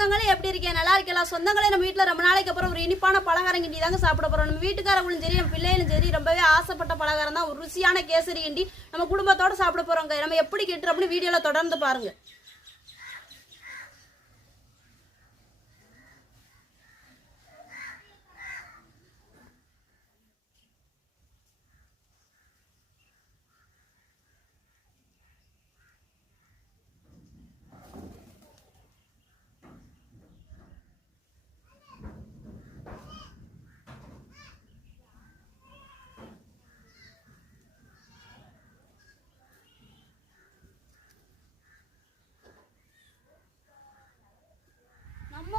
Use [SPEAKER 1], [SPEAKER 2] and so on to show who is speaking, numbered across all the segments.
[SPEAKER 1] சொந்தங்களே எப்படி இருக்கேன் நல்லா இருக்கலாம் சொந்தங்களே நம்ம வீட்டில் ரொம்ப நாளைக்கு அப்புறம் ஒரு இனிப்பான பலகாரம் கிண்டி தாங்க சாப்பிட போகிறோம் நம்ம வீட்டுக்காரங்களும் சரி நம்ம பிள்ளைகளும் சரி ரொம்பவே ஆசைப்பட்ட பலகாரம் தான். ஒரு ருசியான கேசரி கிண்டி நம்ம குடும்பத்தோட சாப்பிட போகிறோங்க நம்ம எப்படி கிட்டுறோம் அப்படின்னு வீடியோவில் தொடர்ந்து பாருங்க நம்ம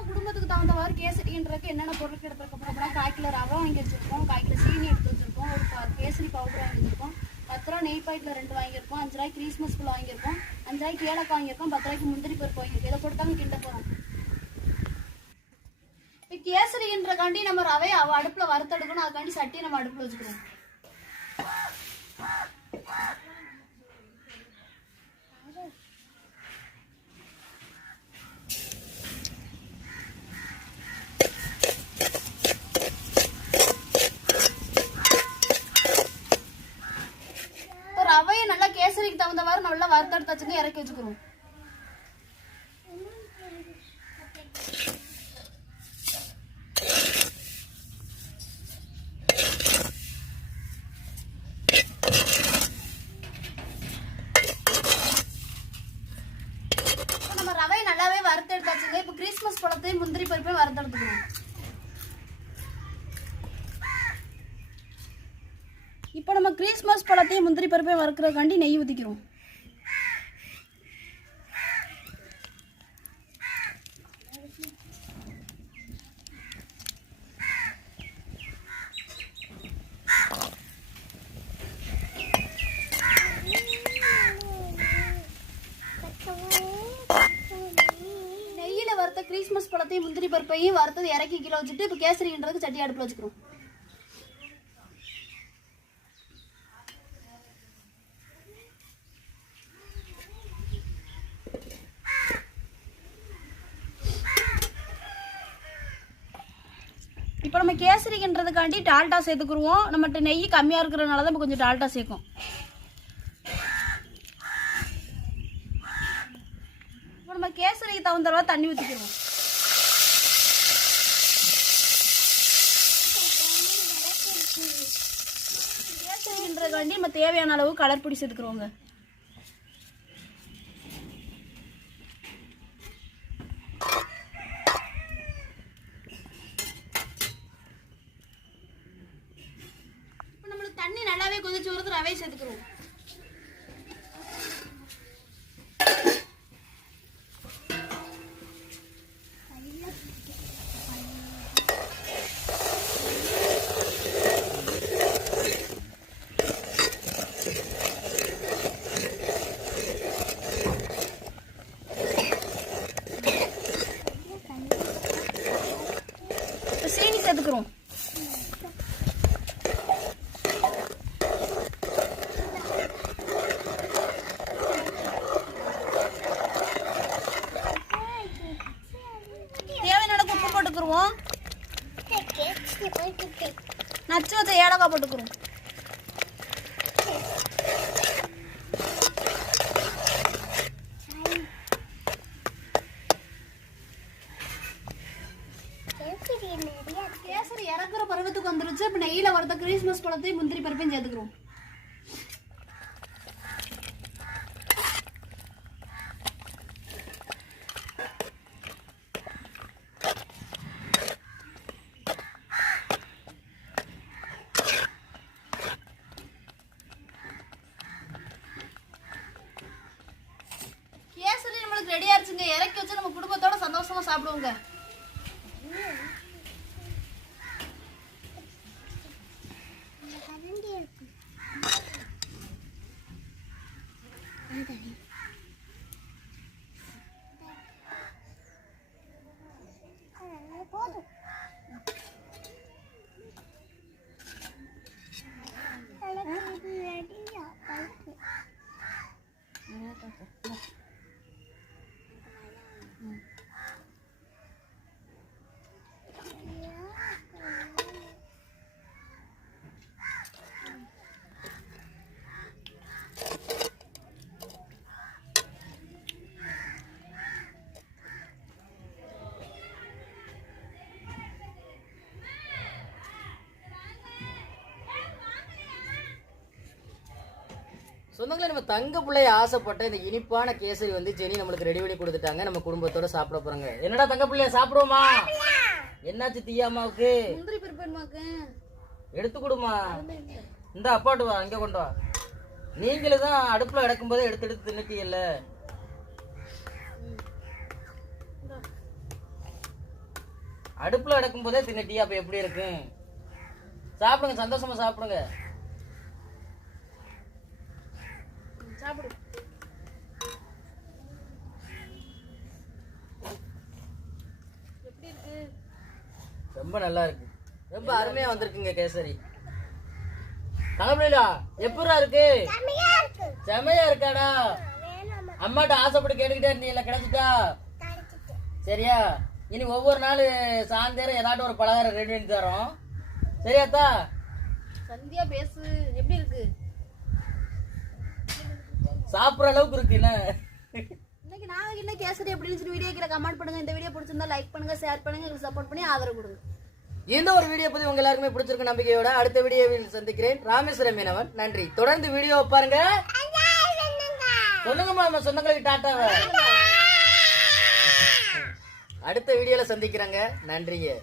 [SPEAKER 1] பார் கேசரின்றதுக்கு என்னென்ன பொருட்கள் எடுத்துருக்க போகிறோம் கால் கிலோ ரவை வாங்கி வச்சுருக்கோம். கால் கிலோ சீனி எடுத்து வச்சுருக்கோம். ஒரு கேசரி பவுடர் வாங்கி வச்சுருக்கோம். பத்து ரூபா நெய் பாய்க்கில் ரெண்டு வாங்கியிருக்கோம். அஞ்சு ரூபாய்க்கு கிறிஸ்மஸ் ஃபுல் வாங்கியிருக்கோம். அஞ்சு ரூபாய்க்கு ஏலக்காய் வாங்கியிருக்கோம். பத்து ரூபாய்க்கு முந்திரி பருப்பு வாங்கியிருக்கோம். இதை கொடுத்தாங்க கிண்ட போகிறோம் இப்போ கேசரின்றக்காண்டி நம்ம ரவையை அவ அடுப்பில் வறுத்தெடுக்கணும். அதுக்காண்டி சட்டியை நம்ம அடுப்பில் வச்சுக்கிறோம் இப்போ ரவையை நல்லா கேசரிக்கு தகுந்த மாதிரி நல்லா வச்சுங்க இறக்கி வச்சுக்கிறோம். நம்ம நல்லாவே இப்போ கிறிஸ்மஸ் பழத்தையும் முந்திரி பருப்பையும் வறுத்தெடுத்துக்கிறோம் இப்போ நம்ம கிறிஸ்மஸ் பழத்தையும் முந்திரி பருப்பையும் வறுக்கிறதுக்காண்டி நெய் ஊற்றிக்கிறோம் நெய்யில் வறுத்த பழத்தையும் முந்திரி பருப்பையும் வறுத்தது இறக்கி கிலோ வச்சுட்டு இப்போ கேசரின்றதுக்கு சட்டி அடுப்பில் வச்சுக்கிறோம். இப்போ நம்ம கேசரிக்கின்றதுக்காண்டி டால்டா சேர்த்துக்குருவோம். நம்மகிட்ட நெய் கம்மியாக இருக்கிறதுனால தான் இப்போ கொஞ்சம் டால்டா சேர்க்கும். இப்போ நம்ம கேசரிக்கு தகுந்த அளவு தண்ணி ஊற்றிக்கிடுவோம் கேசரின்றதுக்காண்டி நம்ம தேவையான அளவு கலர் பொடி சேர்த்துக்கிறோங்க இப்போ நம்மளுக்கு தண்ணி நல்லாவே கொதிச்சு வருது ரவை சேர்த்துக்கிறோம் இப்போ சீனி சேர்த்துக்கிறோம் தேவையான அளவுக்கு உப்பு போட்டுக்குருவோம் நச்சு வச்ச ஏலக்காய் போட்டுக்கிறோம் கேசரி இறக்குற பருவத்துக்கு வந்துருச்சு. இப்போ நெய்யில் வரத கிறிஸ்மஸ் பழத்தையும் முந்திரி பருப்பையும் சேர்த்துக்கிறோம். சாப்பாட்டுக்கு ரெடியாக இருச்சுங்க இறக்கி வச்சு நம்ம குடும்பத்தோட சந்தோஷமாக சாப்பிடுவோங்க. Thank you.
[SPEAKER 2] சொந்தங்களே நம்ம தங்க பிள்ளைய ஆசைப்பட்ட இந்த இனிப்பான கேசரி வந்து ஜெனி நம்மளுக்கு ரெடி பண்ணி கொடுத்துட்டாங்க. நம்ம குடும்பத்தோட சாப்பிட போறாங்க. என்னடா தங்க பிள்ளைய சாப்பிடுவோமா? என்னாச்சு தீயாமாவுக்கு
[SPEAKER 1] முந்திரி
[SPEAKER 2] எடுத்து கொடுமா. இந்த அப்பாட்டு வா இங்க கொண்டு வா. நீங்களும் தான் அடுப்புல அடக்கும் போதே எடுத்து எடுத்து தின்னுட்டீங்கல்ல. அடுப்புல அடக்கும் போதே தின்னுட்டியா? அப்ப எப்படி இருக்கு சாப்பிடுங்க சந்தோஷமா சாப்பிடுங்க. ரொம்ப நல்லா இருக்கு. ரொம்ப அருமையா வந்திருக்குங்க கேசரி. தலைமுறையிலா எப்படா இருக்கு? செமையா இருக்காடா? அம்மாட்ட ஆசைப்பட்டு கேட்டுக்கிட்டே இருந்தீங்களா கிடைச்சிட்டா? சரியா? இனி ஒவ்வொரு நாள் சாயந்தரம் ஏதாட்டும் ஒரு பலகாரம் ரெடி பண்ணி தரோம். சரியாத்தா
[SPEAKER 1] சந்தியா பேசு. எப்படி இருக்கு?
[SPEAKER 2] சாப்பிடுற அளவுக்கு இருக்கு என்ன?
[SPEAKER 1] இன்னைக்கு நாங்க என்ன கேசரி எப்படி இருந்துச்சு வீடியோ கீழே கமெண்ட் பண்ணுங்க. இந்த வீடியோ பிடிச்சிருந்தா லைக் பண்ணுங்க ஷேர் பண்ணுங்க. எங்களுக்கு சப்போர்ட் பண்ணி ஆதரவு கொடுங்க.
[SPEAKER 2] இந்த ஒரு வீடியோ பத்தி உங்க எல்லாருக்குமே பிடிச்சிருக்க நம்பிக்கையோட அடுத்த வீடியோவில் சந்திக்கிறேன். ராமேஸ்வரம் மீனவன். நன்றி. தொடர்ந்து வீடியோ பாருங்க. சொல்லுங்கம்மா நம்ம சொந்தங்களுக்கு டாட்டாவை அடுத்த வீடியோல சந்திக்கிறேங்க. நன்றிங்க.